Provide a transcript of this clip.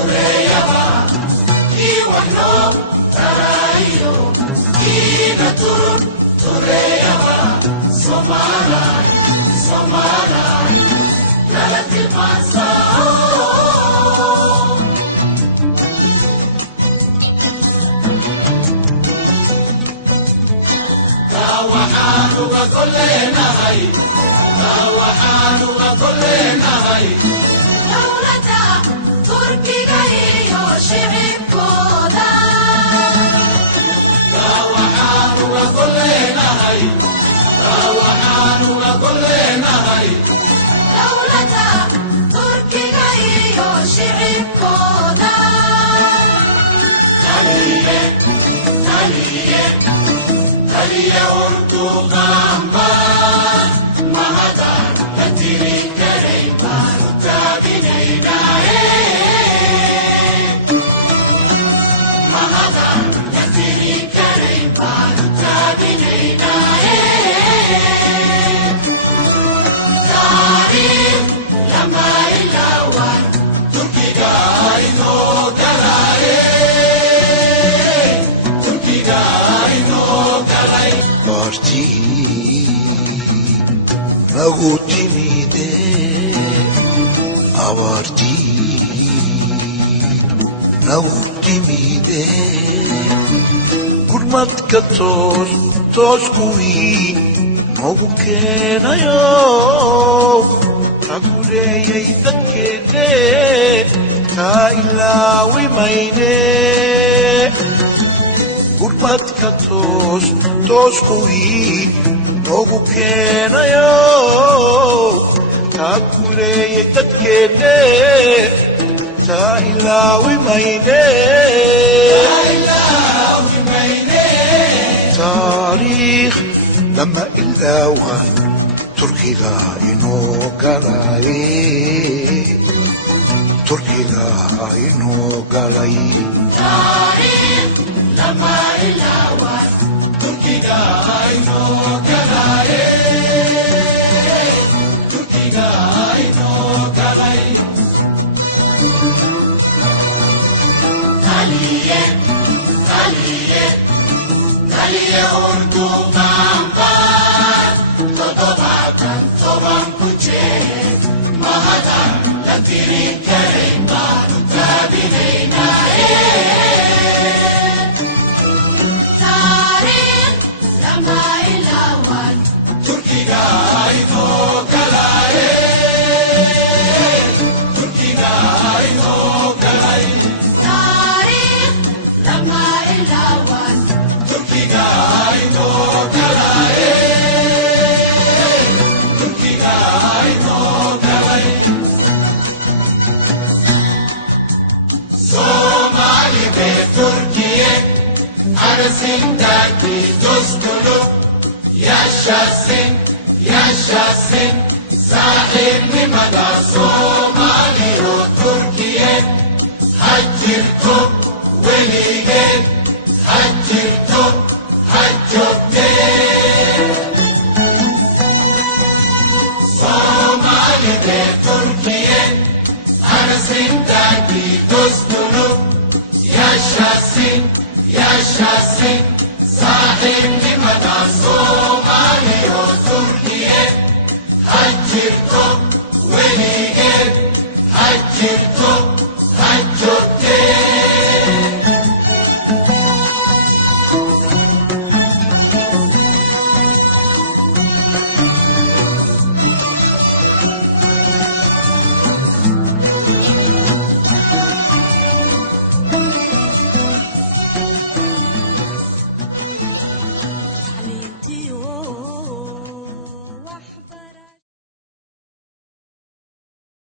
Tureyaba, Iwano, Tarayo, Inaturun, Tureyaba, Somalai, Somalai, Nalatimasa. Tawahanu wa kullena hai, Tawahanu wa kullena hai. Dawlata Turkiga iyo shicibkooda. Tawahanu wa kullena hai, Tawahanu wa kullena hai. Dawlata Turkiga iyo shicibkooda. Taliye, taliye, taliye Urduqanba. Mahadar katiri karey baru tabinaynaye. Mahadar katiri karey baru tabinaynaye. Tarikh lama ilawan Turkiga ino galaye. Turkiga ino galay. Parti Nagutimide Avarti Nagutimide Gurmat katos Toskui Nogukenayo Tagureye itakede Ta ilawi maine Gurmat katos Toskui Nogukenayo Takuleye tatkene Ta ilawi maine Tarikh lama ilawan Turkiga ino galaye Turkiga ino galaye Tarikh lama ilawan Turkiga ino galaye. Turkiga ino galaye. Taliye, taliye, taliye Urduqanba. Todobatan toban kuche. Mahadar latiri karey baru tabinaynaye. Tarikh lama ilawan Turkiga ino galaye. Turkiga ino galaye. Tarikh lama ilawan Turkiga ino galaye. Turkiga ino galaye. Somali ve Türkiye arasındaki dostluk yaşasın, yaşasın. Sahip limada Somali o Türkiye. Haccir top veliye, haccir top, haccokte. Somali ve Türkiye arasındaki dostluk yaşasın, yaşasın. Sahip limada Somali o Türkiye. Haccir top